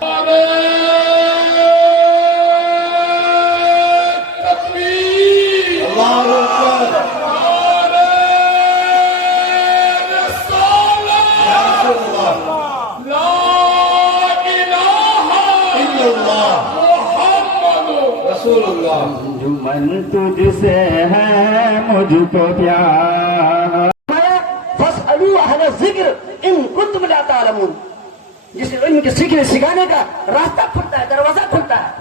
अंजुमन तुझसे है मुझको प्यार। फस्अलू अहल ज़िक्र इन कुन्तुम ला तालमून। जिसे इल्म के सीखने सिखाने का रास्ता खुलता है, दरवाजा खुलता है,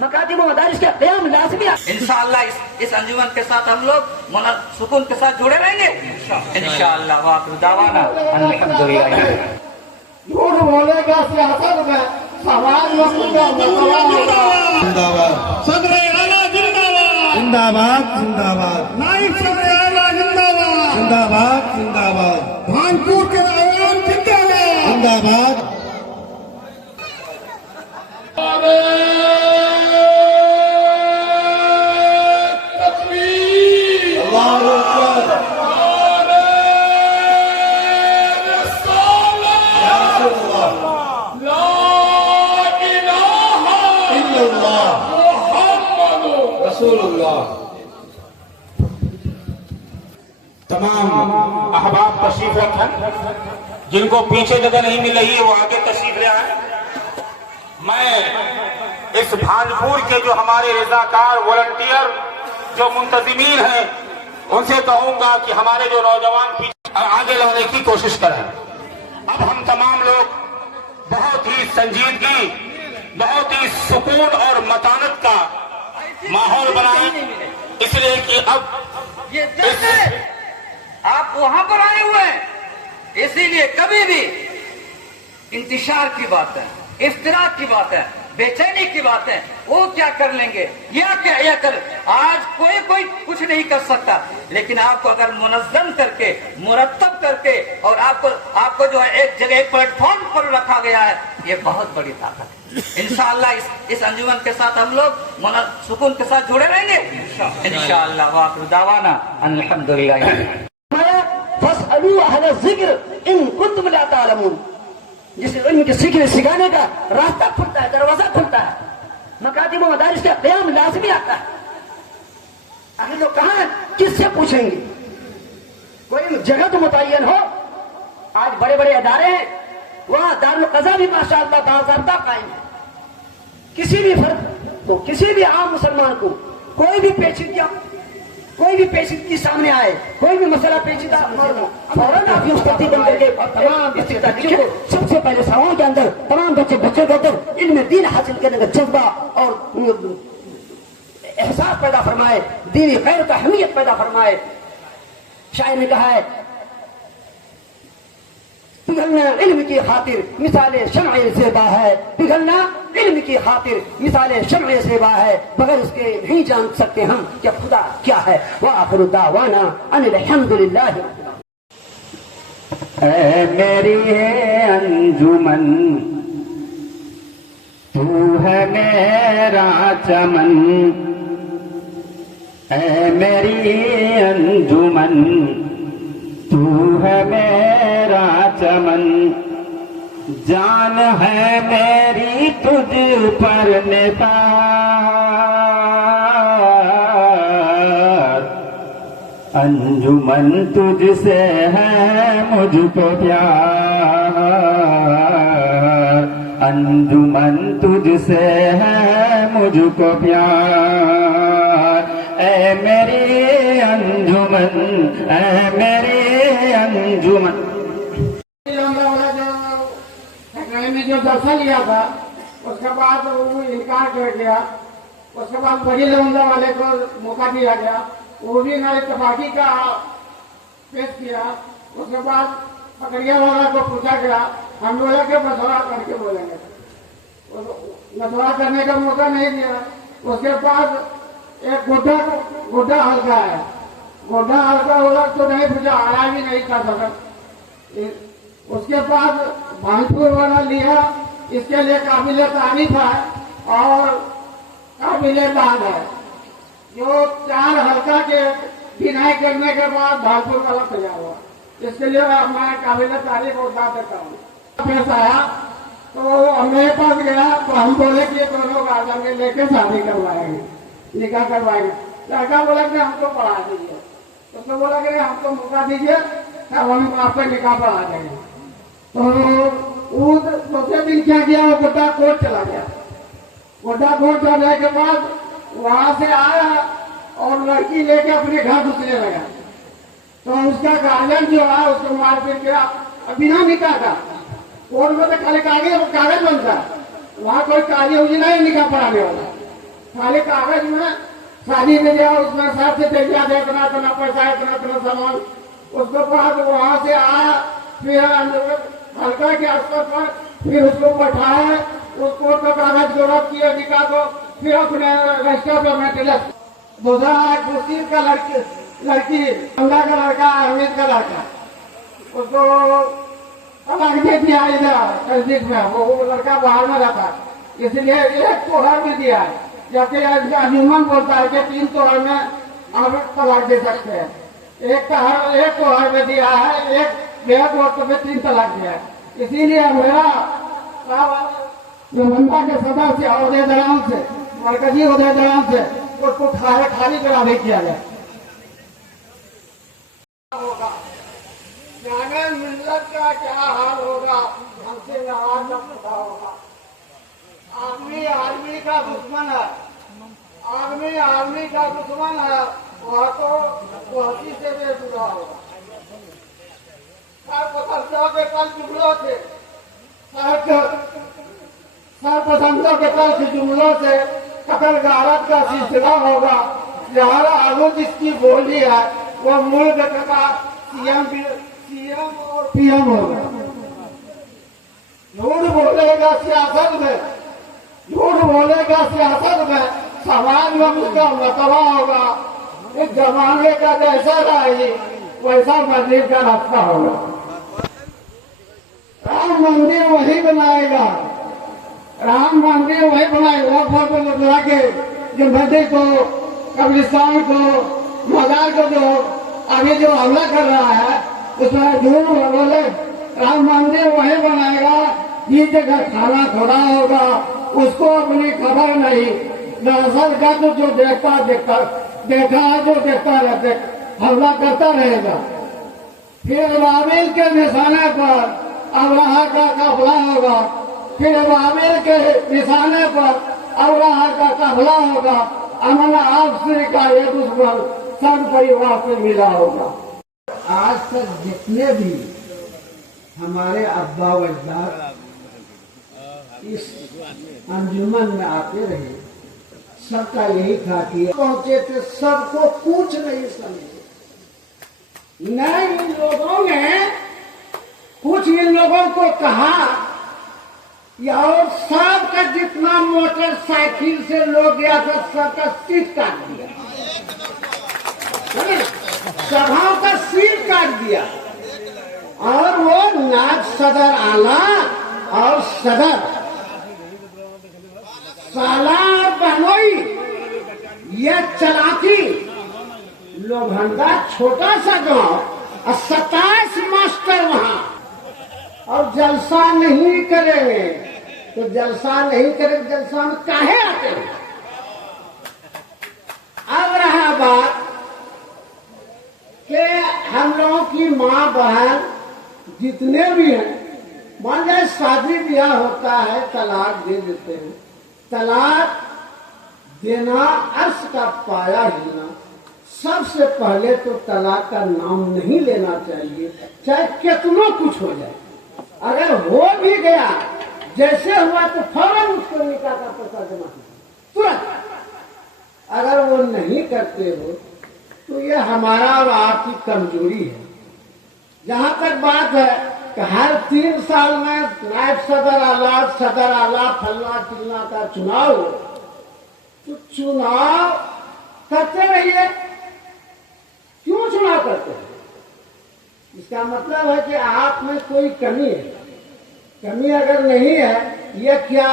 मकातिब व मदारिस का क़याम लाज़िमी है। इंशाअल्लाह इस अंजुमन के साथ हम लोग सुकून के साथ जुड़े रहेंगे इंशाअल्लाह। वाक़िअ दावाना अल्हम्दुलिल्लाह। झूठ बोलेगा सियासत में समाज में जिंदाबाद सदर आला जिंदाबाद जिंदाबाद जिंदाबाद नाइब सदर आला जिंदाबाद जिंदाबाद जिंदाबाद भानपुर के आवाम जिंदाबाद जिंदाबाद। तमाम अहबाब तशरीफ रखें, जिनको पीछे जगह नहीं मिल रही है वो आगे तशरीफ ले आए। मैं इस भानपुर के जो हमारे रजाकार वॉलंटियर जो मुंतजिमीन हैं उनसे कहूंगा कि हमारे जो नौजवान पीछे आगे लाने की कोशिश करें। अब हम तमाम लोग बहुत ही संजीदगी, बहुत ही सुकून और मतानत का माहौल बनाए, इसलिए कि अब ये आप वहां पर आए हुए हैं, इसीलिए कभी भी इंतशार की बात है, इफ्तिराक की बात है, बेचैनी की बात है, वो क्या कर लेंगे या क्या या कर। आज कोई कुछ नहीं कर सकता, लेकिन आपको अगर मुनज़्ज़म करके, मुरत्तब करके और आपको जो है एक जगह एक प्लेटफॉर्म पर रखा गया है, ये बहुत बड़ी ताकत है। इंशाअल्लाह इस अंजुमन के साथ हम लोग सुकून के साथ जुड़े रहेंगे इंशाअल्लाह। वाक़िअ दावाना अल्हम्दुलिल्लाह। फस्अलू अहल ज़िक्र इन कुन्तुम ला तालमून। जिसे इल्म के सीखने सिखाने का रास्ता खुलता है, दरवाजा खुलता है, मकातिब व मदारिस का क़याम लाज़िमी आता है। अगर लोग कहाँ हैं, किससे पूछेंगे? कोई जगह तो मुतय्यन हो। आज बड़े बड़े अदारे हैं, वहां दारुल क़ज़ा भी माशाअल्लाह बाज़ाब्ता कायम है। किसी भी फर्द को, किसी भी आम मुसलमान को कोई भी पेचीदगी सामने आए, कोई भी मसला पेचीदा फौरन आप मुस्तफ़ी बन करके तमाम बच्चों को सबसे पहले सवाल के अंदर तमाम बच्चों के अंदर इल्म दीन हासिल करने का जज्बा और एहसास पैदा फरमाए, दीनी गैर का अहमियत पैदा फरमाए। शायर ने कहा है, पिघलना इल्म की खातिर मिसाले शम्अ ज़ेबा है, पिघलना इल्म की खातिर मिसाले शम्अ ज़ेबा है, बगैर उसके नहीं जान सकते हम कि खुदा क्या है। व आखिरु दावाना अनिल हम्दुलिल्लाह। ऐ मेरी अंजुमन तू है मेरा चमन, ऐ मेरी अंजुमन तू है मेरा चमन, जान है मेरी तुझ पर निसार, अंजुमन तुझसे है मुझको प्यार, अंजुमन तुझसे है मुझको प्यार। ऐ मेरी अंजुमन, ऐ मेरी अंजुमन। में जो दर्शन लिया था उसके बाद वो इनकार कर गया। उसके बाद बड़ी लौंदा वाले को मौका दिया गया, वो भी ना इत्तफाकी का पेश किया। उसके बाद पकड़िया वाला को पूछा गया, हम बोला के मशवरा करके बोलेंगे, मशवरा करने का मौका नहीं दिया। उसके बाद एक गुड्डा हल्का है, गुड्डा हल्का होगा तो नहीं पूछा, आया भी नहीं कर सका। उसके बाद भानपुर वाला लिया, इसके लिए काबिल तारीफ है और काबिल दाद है। जो 4 हल्का के बिनाई करने के बाद भानपुर वाला तैयार हुआ, इसके लिए मैं काबिल तारीफ और दाद देता हूँ। पेश आया तो मेरे पास गया तो हम बोले कि ये दोनों गार्जियन के लेके शादी करवाएंगे, निकाह करवाएंगे। लड़का बोला कि हमको पढ़ा दीजिए, उसने बोला कि हमको मौका दीजिए, तब हम आपको निकाह पढ़ा देंगे। तो वो दूसरे दिन क्या किया, वो गोड्डा कोर्ट चला गया। गोड्डा कोर्ट जाने के बाद वहां से आया और लड़की लेके अपने घर घुसने लगा। तो उसका गार्जियन जो है उसको मारपीट किया बिना निकाह का। कोर्ट में तो खाली कागज बनता है, वहाँ कोई कागज उजी नहीं निकाह पढ़ाने वाला, खाली कागज में शादी में गया, उसमें सब से देखा जाए इतना इतना पैसा इतना इतना सामान, उसको पढ़ा। तो वहां से आया, फिर हल्का के स्तर पर फिर उसको बैठाया, उस कोर्ट का कागज को रख किया निकाह को, फिर अपने रजिस्टर पर में टिलक। दूसरा कुर्सी का लड़की अल्लाह का लड़का, अहमद का लड़का, उसको तलाक दे दिया इधर तस्दीक में। वो लड़का बाहर में रहता, इसलिए एक तोहर में दिया है, जबकि अंजुमन बोलता है कि 3 तोहर में आप तलाक दे सकते हैं। एक तोहर में दिया है, एक बेहद वक्त में 3 तलाक दिया है। इसीलिए मेरा प्रबंधन के सदस्य अहदेदारान से, मरकजी अहदेदारान से उसको खाली करा दे किया जाए। जाने मिल्लत का क्या हाल होगा, हमसे नाराज न पता होगा। आदमी आदमी का दुश्मन है, आदमी आदमी का दुश्मन है, वह तो वही से बेजुदा होगा। सरपसंदों के कल जुमलों से, सरपसंदों के कल जुमलों से कतल गारत का सिलसिला होगा। जहाँ आलू जिसकी बोली है वो मुल्क का सीएम और पीएम होगा। झूठ बोलेगा सियासत में, झूठ बोलेगा सियासत में, समाज में उसका मतवा होगा। इस जमाने का जैसा राही वैसा मंदिर का रास्ता होगा। राम मंदिर वही बनाएगा, राम मंदिर वही बनाएगा। फोटो लगा के जो नदी को, कब्रिस्तान को, मजार को जो अभी जो हमला कर रहा है उसमें झूठ बोले, राम मंदिर वही बनाएगा जिस जगह खाना खोड़ा होगा, उसको अपनी खबर नहीं। दरअसल का तो जो देखा है, जो देखता रहते हमला करता रहेगा। फिर बाबिल के निशाने पर अब्राहा का काफिला होगा, फिर बाबिल के निशाने पर अब्राहा का काफिला होगा। अमन आपसे का ये दुश्मन सब परिवार से मिला होगा। आज तक जितने भी हमारे अब्बा व अजदाद इस अंजुमन में आते रहे, सबका यही था कि पहुंचे थे सबको कुछ नहीं समझे। नहीं, इन लोगों ने कुछ इन लोगों को कहा और सबका जितना मोटरसाइकिल से लोग गया था सबका सीट काट दिया, सभाओं का सीट काट दिया। और वो नायब सदर आला और सदर सालार बहनोई ये चलाती लोहंदा छोटा सा गांव और 27 मास्टर वहां, और जलसा नहीं करेंगे तो जलसा नहीं करेंगे, जलसा में काहे आते हैं। अब रहा बात कि हम लोगों की माँ बहन जितने भी हैं, मान जाए शादी ब्याह होता है तलाक दे देते हैं। तलाक देना अर्श का पाया हिलना। सबसे पहले तो तलाक का नाम नहीं लेना चाहिए, चाहे कितना कुछ हो जाए। अगर हो भी गया जैसे हुआ तो फौरन उसको निकाह का पैसा जमा तुरंत। अगर वो नहीं करते हो तो ये हमारा और आपकी कमजोरी है। जहां तक बात है कि हर 3 साल में नायब सदर आला फलना चिलना का चुनाव हो, तो चुनाव करते रहिए। क्यों चुनाव करते हैं? इसका मतलब है कि आप में कोई कमी है। कमी अगर नहीं है, ये क्या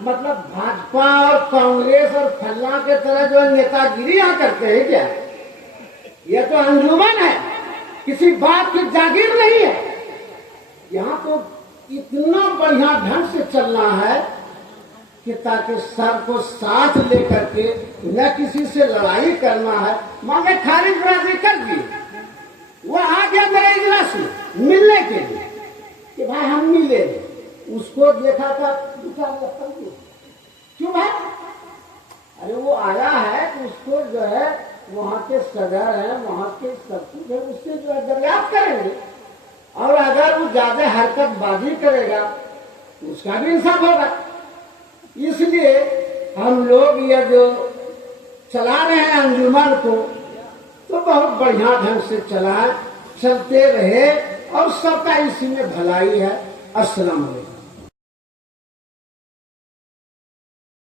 मतलब भाजपा और कांग्रेस और फल्ला के तरह जो नेतागिरी यहाँ करते हैं क्या? ये तो अंजुमन है, किसी बात की जागीर नहीं है। यहाँ तो इतना बढ़िया ढंग से चलना है कि ताकि सबको साथ लेकर के न किसी से लड़ाई करना है। मांगे खारिज राजी कर दिए, वो आ गया मेरे इजलास में मिलने के लिए कि भाई हम मिले। उसको देखा था क्यों भाई? अरे वो आया है तो उसको जो है वहाँ के सदर है, वहाँ के सब कुछ है, उससे जो है दरियाफ्त करेंगे। और अगर वो ज्यादा हरकतबाजी करेगा उसका भी इंसाफ होगा। इसलिए हम लोग ये जो चला रहे हैं अंजुमन को तो बहुत बढ़िया ढंग से चलाएं, चलते रहे और सबका इसी में भलाई है। अस्सलाम वालेकुम।